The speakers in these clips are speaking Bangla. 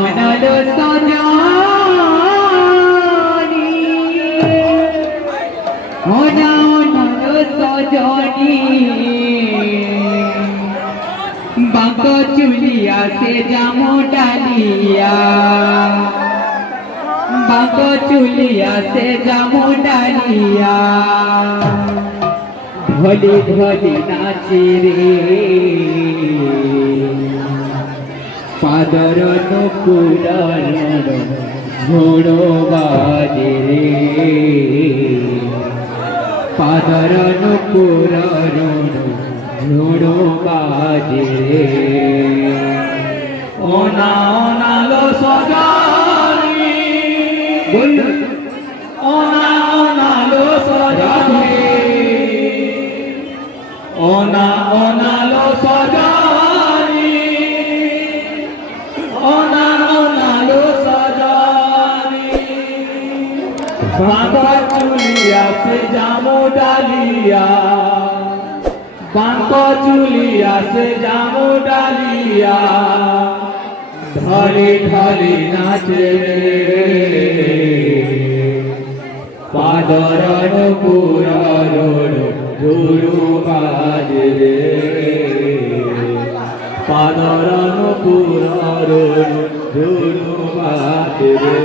অনালো সজনি অনালো সজনি বাঁক চুলিয়া সে জামো ডালিয়া বাঁক চুলিয়া সে জামো ডালিয়া ঢলি ঢলি নাচে রে পাদর নুপুরর ঝোড়ো বাজে রে পাদর নুপুরর ঝোড়ো বাজে রে ওনা ওনালো সজনি বল ওনা ওনালো সজনি ওনা ওনালো সজনি ওনা ওনালো সজনি বাঁকা চুলিয়া সে জামো ডালিয়া বাঁকা চুলিয়া সে জামো ডালিয়া ঢলে ঢলে নাচে পাদর নুপুরর ঝোড়ো বাজে রে পাদর নুপুরর ঝোড়ো বাজে রে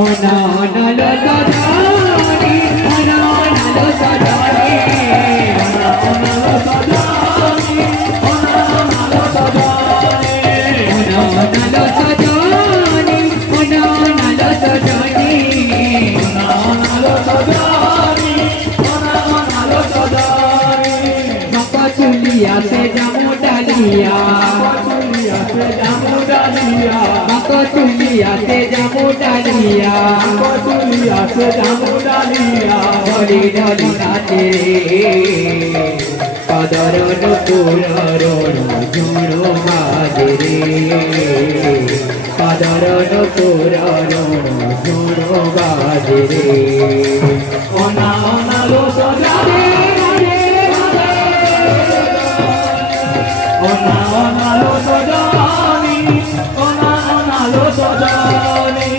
অনালো সজনি অনালো সজনি অনালো সজনি অনালো সজনি অনালো সজনি অনালো সজনি অনালো সজনি অনালো সজনি বাঁকা চুলিয়া সে জামো ডালিয়া চুলিয়া সে জামো ডালিয়া বাঁকা চুলিয়া সে জামো ডালিয়া চুলিয়া সে জামো ডালিয়া ঢলি ঢলি নাচে রে পাদর নুপুরর ঝোড়ো বাজে রে পাদর নুপুরর ঝোড়ো বাজে রে ওনা ওনালো সজনি ওনা ওনালো সজনি ওনা ওনালো সজনি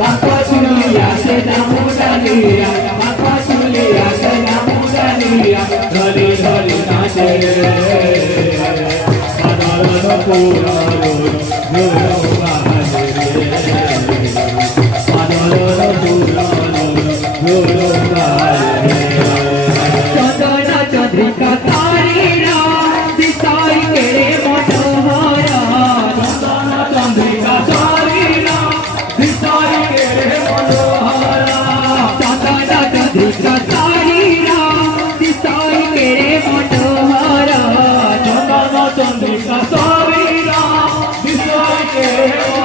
বাঁকা চুলিয়া সে জামো ডালিয়া বাঁকা চুলিয়া সে জামো ডালিয়া ঢলি ঢলি নাচে পাদর নুপুরর ঝোড়ো বাজে রে পাদর নুপুরর ঝোড়ো বাজে রে চন্দনা চন্দ্রিকা তারিরা দিশাই কেড়ে মনোহরা চন্দনা চন্দ্রিকা তারিরা দিশাই কেড়ে মনোহরা চন্দনা চন্দ্রিকা তারিরা দিশাই কেড়ে মনোহরা চন্দনা চন্দ্রিকা তারিরা দিশাই কেড়ে